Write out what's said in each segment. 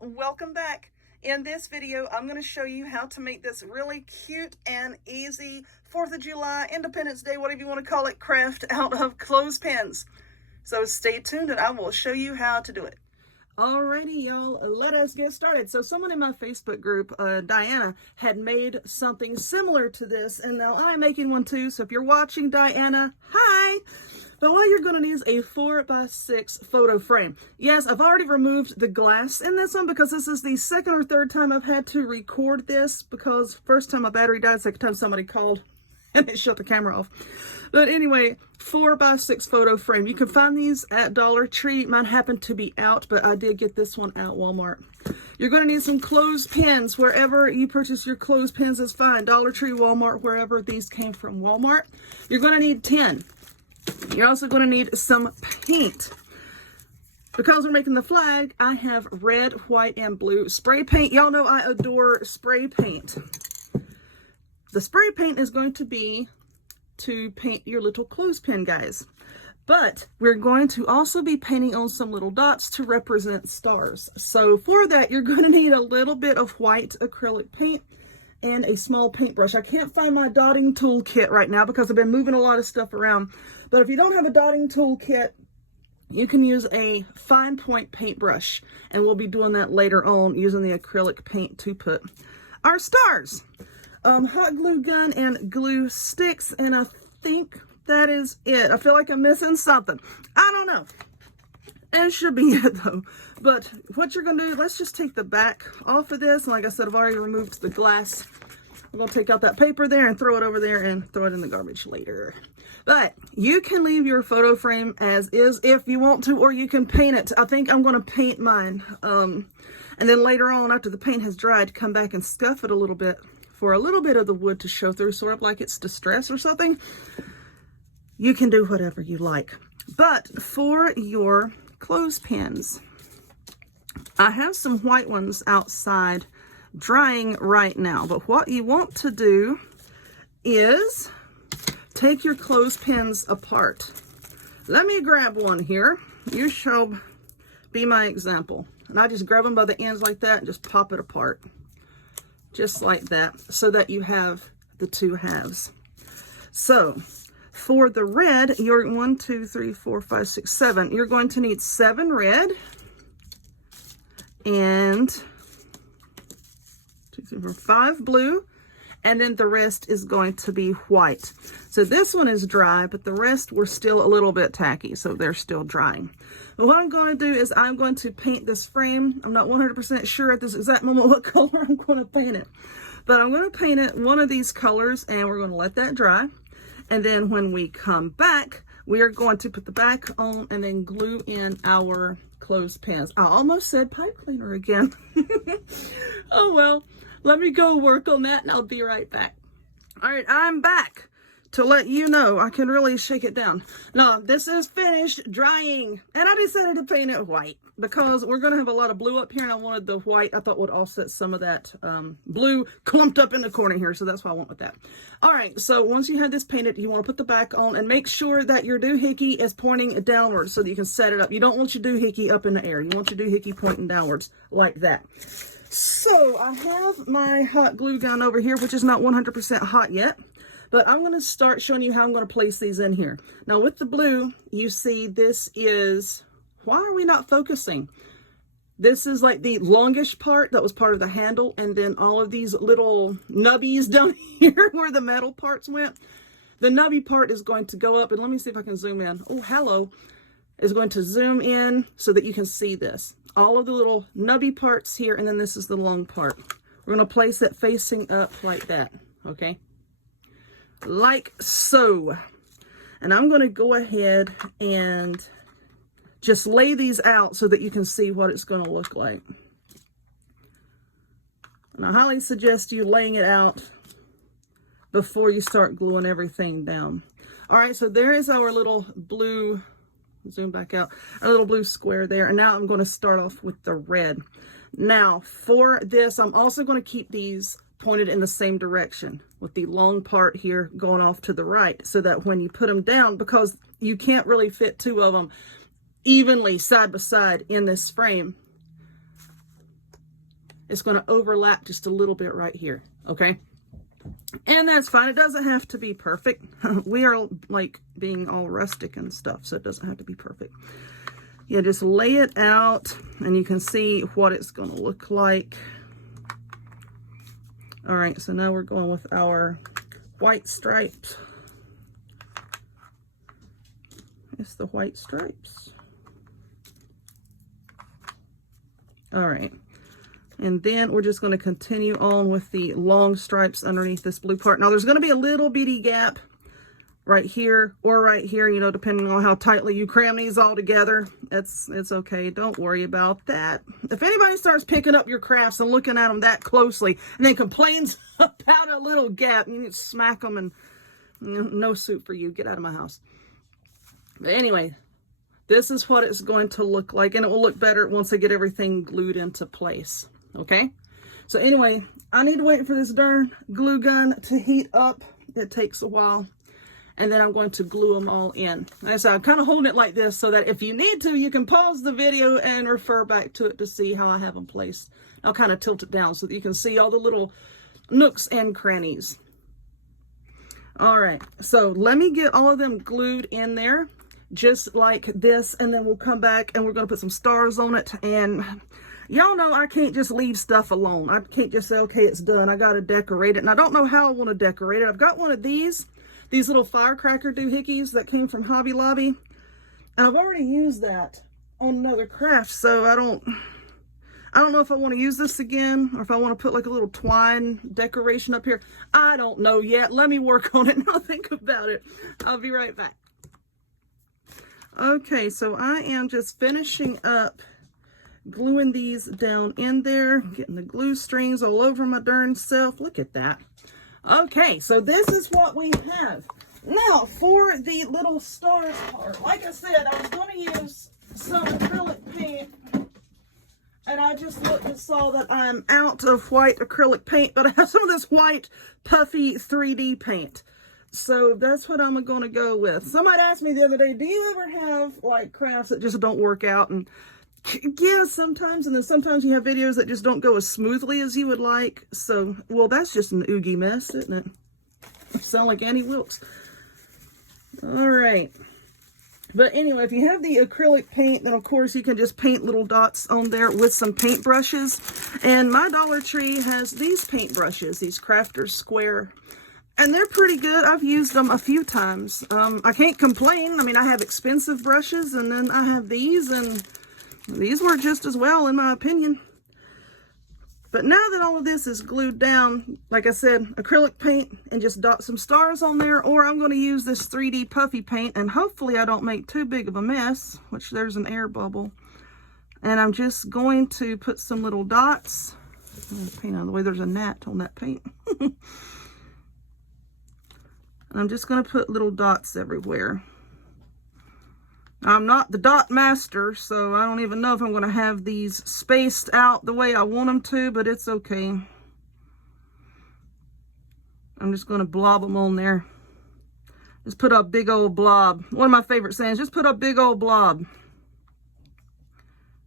welcome back. In this video, I'm going to show you how to make this really cute and easy 4th of July, Independence Day, whatever you want to call it, craft out of clothespins. So stay tuned and I will show you how to do it. Alrighty, y'all, let us get started. So someone in my Facebook group, Diana, had made something similar to this, and now I'm making one too. So if you're watching, Diana, hi! But what you're going to need is a 4x6 photo frame. Yes, I've already removed the glass in this one because this is the second or third time I've had to record this, because first time my battery died, second time somebody called and it shut the camera off. But anyway, 4x6 photo frame. You can find these at Dollar Tree. Mine happened to be out, but I did get this one at Walmart. You're going to need some clothespins. Wherever you purchase your clothespins is fine. Dollar Tree, Walmart, wherever these came from, Walmart. You're going to need 10. You're also going to need some paint. Because we're making the flag, I have red, white, and blue spray paint. Y'all know I adore spray paint. The spray paint is going to be to paint your little clothespin, guys. But we're going to also be painting on some little dots to represent stars. So for that, you're going to need a little bit of white acrylic paint and a small paintbrush. I can't find my dotting tool kit right now because I've been moving a lot of stuff around. But if you don't have a dotting tool kit, you can use a fine point paintbrush. And we'll be doing that later on using the acrylic paint to put our stars. Hot glue gun and glue sticks, and I think that is it. I feel like I'm missing something. I don't know. It should be it though. But what you're going to do, let's just take the back off of this. And like I said, I've already removed the glass. I'm going to take out that paper there and throw it over there and throw it in the garbage later. But you can leave your photo frame as is if you want to, or you can paint it. I think I'm going to paint mine. And then later on, after the paint has dried, come back and scuff it a little bit for a little bit of the wood to show through, sort of like it's distressed or something. You can do whatever you like. But for your clothespins, I have some white ones outside drying right now. But what you want to do is take your clothespins apart. Let me grab one here. You shall be my example. And I just grab them by the ends like that and just pop it apart. Just like that, so that you have the two halves. So for the red, you're 1, 2, 3, 4, 5, 6, 7. You're going to need 7 red and 2, 3, 4, 5 blue, and then the rest is going to be white. So this one is dry, but the rest were still a little bit tacky, so they're still drying. But what I'm going to do is I'm going to paint this frame. I'm not 100% sure at this exact moment what color I'm going to paint it. But I'm going to paint it one of these colors, and we're going to let that dry. And then when we come back, we are going to put the back on and then glue in our clothespins. I almost said pipe cleaner again. Oh well, let me go work on that and I'll be right back. All right, I'm back to let you know I can really shake it down. Now, this is finished drying, and I decided to paint it white because we're going to have a lot of blue up here, and I wanted the white I thought would offset some of that blue clumped up in the corner here, so that's why I went with that. All right, so once you have this painted, you want to put the back on and make sure that your doohickey is pointing downwards so that you can set it up. You don't want your doohickey up in the air. You want your doohickey pointing downwards like that. So I have my hot glue gun over here, which is not 100% hot yet. But I'm going to start showing you how I'm going to place these in here. Now with the blue, you see this is, why are we not focusing? This is like the longish part that was part of the handle, and then all of these little nubbies down here where the metal parts went. The nubby part is going to go up, and let me see if I can zoom in. Oh, hello. Is going to zoom in so that you can see this. All of the little nubby parts here, and then this is the long part. We're going to place it facing up like that, okay? Like so. And I'm going to go ahead and just lay these out so that you can see what it's going to look like. And I highly suggest you laying it out before you start gluing everything down. All right, so there is our little blue, zoom back out, our little blue square there. And now I'm going to start off with the red. Now for this, I'm also going to keep these pointed in the same direction with the long part here going off to the right, so that when you put them down, because you can't really fit two of them evenly side by side in this frame, it's going to overlap just a little bit right here, okay? And that's fine. It doesn't have to be perfect. We are like being all rustic and stuff, so it doesn't have to be perfect. Yeah, just lay it out and you can see what it's going to look like. All right, so now we're going with our white stripes. It's the white stripes. All right. And then we're just going to continue on with the long stripes underneath this blue part. Now, there's going to be a little bitty gap right here or right here, you know, depending on how tightly you cram these all together. It's okay. Don't worry about that. If anybody starts picking up your crafts and looking at them that closely and then complains about a little gap, you need to smack them and, you know, no suit for you. Get out of my house. But anyway, this is what it's going to look like, and it will look better once I get everything glued into place. Okay, so anyway, I need to wait for this darn glue gun to heat up. It takes a while, and then I'm going to glue them all in. And so I'm kind of holding it like this so that if you need to, you can pause the video and refer back to it to see how I have them placed. I'll kind of tilt it down so that you can see all the little nooks and crannies. All right, so let me get all of them glued in there just like this, and then we'll come back and we're going to put some stars on it. And y'all know I can't just leave stuff alone. I can't just say, okay, it's done. I got to decorate it. And I don't know how I want to decorate it. I've got one of these little firecracker doohickeys that came from Hobby Lobby. And I've already used that on another craft. So I don't know if I want to use this again or if I want to put like a little twine decoration up here. I don't know yet. Let me work on it and I'll think about it. I'll be right back. Okay, so I am just finishing up gluing these down in there, getting the glue strings all over my darn self. Look at that. Okay, so this is what we have. Now, for the little stars part, like I said, I was going to use some acrylic paint, and I just looked and saw that I'm out of white acrylic paint, but I have some of this white puffy 3D paint. So that's what I'm going to go with. Somebody asked me the other day, do you ever have like crafts that just don't work out? And yeah, sometimes. And then sometimes you have videos that just don't go as smoothly as you would like. So, well, that's just an oogie mess, isn't it? I sound like Annie Wilkes. All right. But anyway, if you have the acrylic paint, then of course you can just paint little dots on there with some paint brushes. And my Dollar Tree has these paint brushes, these Crafter's Square. And they're pretty good. I've used them a few times. I can't complain. I mean, I have expensive brushes, and then I have these, and these work just as well, in my opinion. But now that all of this is glued down, like I said, acrylic paint and just dot some stars on there, or I'm going to use this 3D puffy paint, and hopefully I don't make too big of a mess, which there's an air bubble. And I'm just going to put some little dots. Paint out of the way, there's a gnat on that paint. I'm just going to put little dots everywhere. I'm not the dot master, so I don't even know if I'm going to have these spaced out the way I want them to, but it's okay. I'm just going to blob them on there. Just put a big old blob. One of my favorite sayings, just put a big old blob.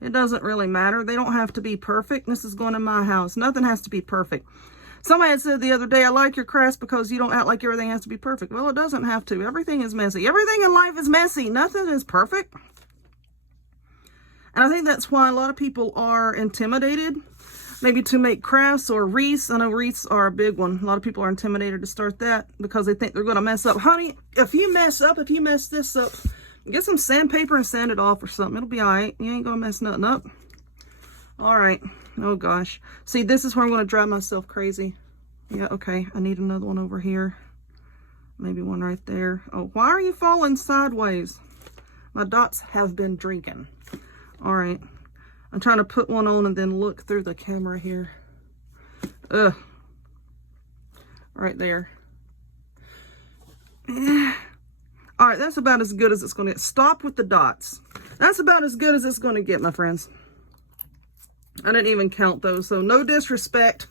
It doesn't really matter. They don't have to be perfect. This is going in my house. Nothing has to be perfect. Somebody had said the other day, I like your crafts because you don't act like everything has to be perfect. Well, it doesn't have to. Everything is messy. Everything in life is messy. Nothing is perfect. And I think that's why a lot of people are intimidated, maybe to make crafts or wreaths. I know wreaths are a big one. A lot of people are intimidated to start that because they think they're going to mess up. Honey, if you mess this up, get some sandpaper and sand it off or something. It'll be all right. You ain't going to mess nothing up. All right. Oh gosh. See, this is where I'm going to drive myself crazy. Yeah, okay. I need another one over here. Maybe one right there. Oh, why are you falling sideways? My dots have been drinking. All right. I'm trying to put one on and then look through the camera here. Ugh. Right there. All right, that's about as good as it's going to get. Stop with the dots. That's about as good as it's going to get, my friends. I didn't even count those, so no disrespect.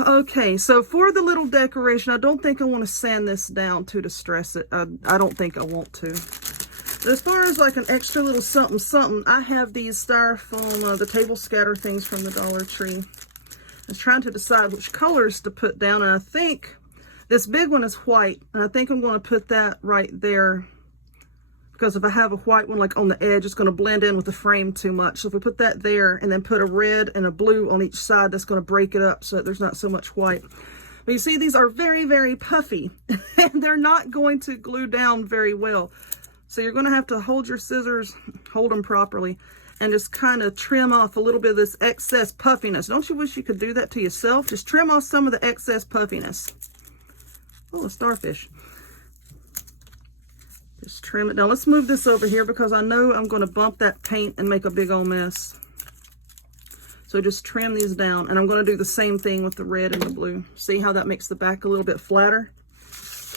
Okay, so for the little decoration, I don't think I want to sand this down to distress it. I don't think I want to. But as far as like an extra little something something, I have these styrofoam, the table scatter things from the Dollar Tree. I was trying to decide which colors to put down, and I think this big one is white, and I think I'm going to put that right there, because if I have a white one like on the edge, it's going to blend in with the frame too much. So if we put that there and then put a red and a blue on each side, that's going to break it up so that there's not so much white. But you see, these are very, very puffy, and they're not going to glue down very well. So you're going to have to hold your scissors, hold them properly, and just kind of trim off a little bit of this excess puffiness. Don't you wish you could do that to yourself? Just trim off some of the excess puffiness. Oh, a starfish. Just trim it down. Let's move this over here because I know I'm going to bump that paint and make a big old mess. So just trim these down, and I'm going to do the same thing with the red and the blue. See how that makes the back a little bit flatter?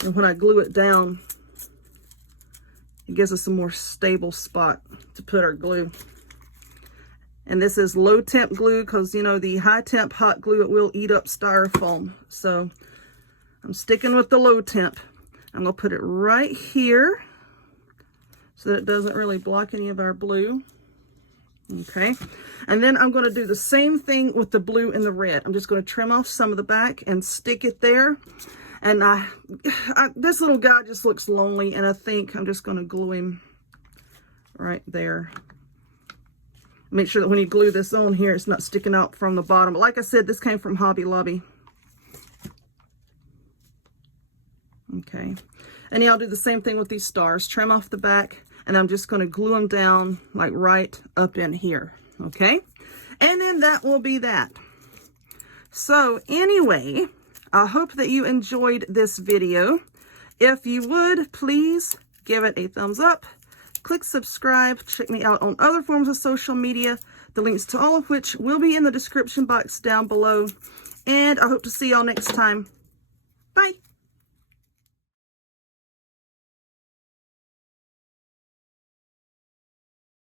And when I glue it down, it gives us a more stable spot to put our glue. And this is low temp glue because, you know, the high temp hot glue, it will eat up styrofoam. So I'm sticking with the low temp. I'm going to put it right here so that it doesn't really block any of our blue. Okay. And then I'm going to do the same thing with the blue and the red. I'm just going to trim off some of the back and stick it there. And this little guy just looks lonely, and I think I'm just going to glue him right there. Make sure that when you glue this on here, it's not sticking out from the bottom. But like I said, this came from Hobby Lobby. Okay. And yeah, I'll do the same thing with these stars. Trim off the back, and I'm just going to glue them down like right up in here. Okay. And then that will be that. So anyway, I hope that you enjoyed this video. If you would, please give it a thumbs up. Click subscribe. Check me out on other forms of social media, the links to all of which will be in the description box down below. And I hope to see y'all next time. Bye.